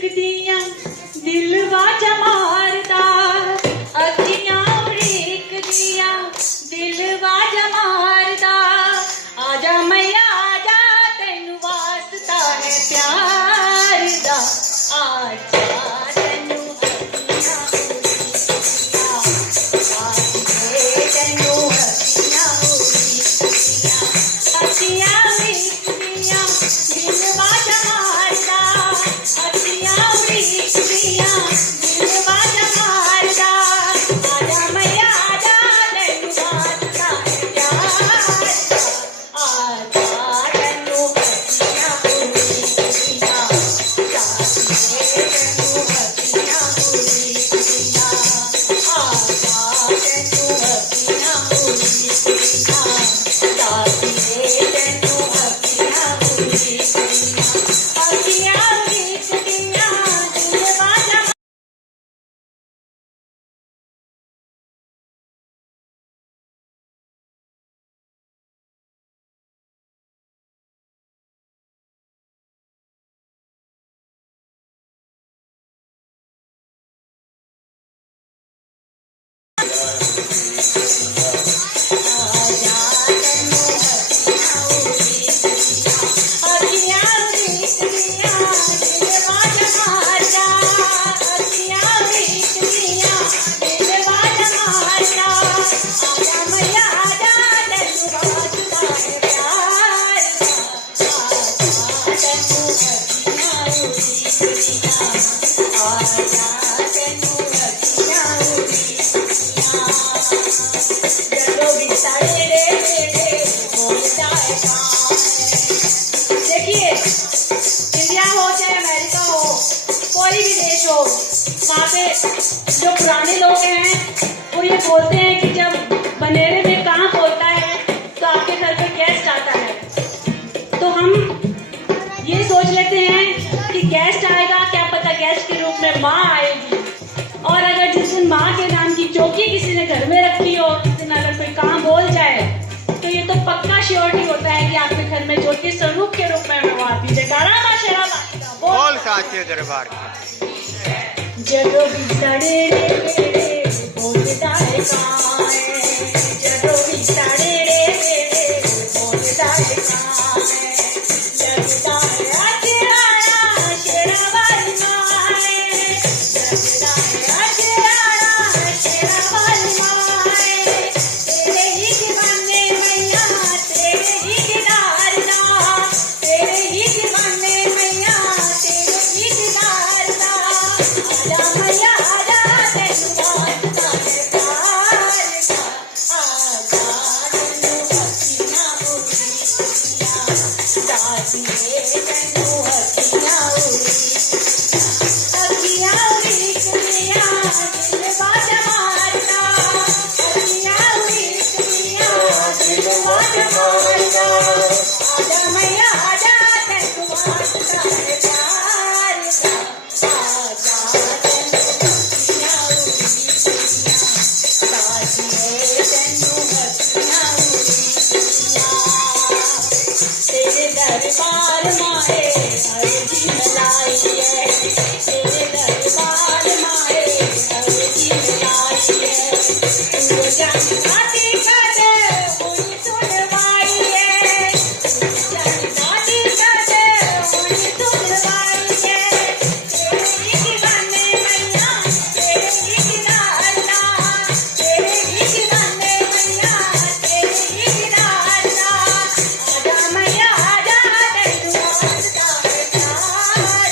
उड़ीकदियां दिल वाजा मारदा, अखियां उड़ीकदियां दिल वाजा मारदा। आजा मैया आजा तेनू वास्ता है प्यार दा, आजा तेनू अखियां तेनू अखियां अखियां उड़ीकदियां दिल वाजा मारदा, अखियां उड़ीकदियां दिल वाजा मारदा। आजा मैया आजा तेनू वास्ता है प्यार दा, आजा तेनू अखियां उड़ीकदियां तेनू अखियां उड़ीकदियां। आजा तेनू अखियां उड़ीकदियां तेनू अखियां उड़ीकदियां। अखियां उड़ीकदियां दिल वाजा देखिए, इंडिया हो चाहे अमेरिका हो, कोई भी देश हो, वहाँ पे जो पुराने लोग हैं वो ये बोलते हैं कि जब बनेरे में कांप होता है तो आपके घर पे गेस्ट आता है। तो हम ये सोच लेते हैं कि गेस्ट आएगा, क्या पता गेस्ट के रूप में माँ आएगी। और अगर जिस दिन माँ के नाम की चौकी किसी ने घर में रखी हो, उस दिन अगर कोई काम बोल जाए तो ये तो पक्का श्योरिटी होता है कि आपके घर में ज्योति स्वरूप के रूप में वो आती है। जयकारा मां शेरा वाली का बोल साचे दरबार की। जदों भी सड़े रे बोलता है काए, जदों भी सड़े रे बोलता है काए। लगता है अजराड़ा शेरा वाली माए, लगता है अजराड़ा शेरा वाली माए। तेरे ही दीवाने मैया तेरे ही दीदार दा, तेरे ही दीवाने मैया तेरे ही दीदार दा। आजा मैया आजा तेनू वास्ता है प्यार दा, आजा तेनू अखियां उड़ीकदियां दादिए तेनू अखियां उड़ीकदियां दिल वाजा मारदा, अखियां उड़ीकदियां दिल वाजा मारदा। आजा मैया आजा तेनू वास्ता है प्यार दा, आजा तेनू अखियां उड़ीकदियां दादिए तेनू अखियां उड़ीकदियां। तेरे दरबार माए अर्जी मलाई है, तेरे दरबार माए अर्जी मलाई है। तू जाती कर हुई सुनवाई है, तू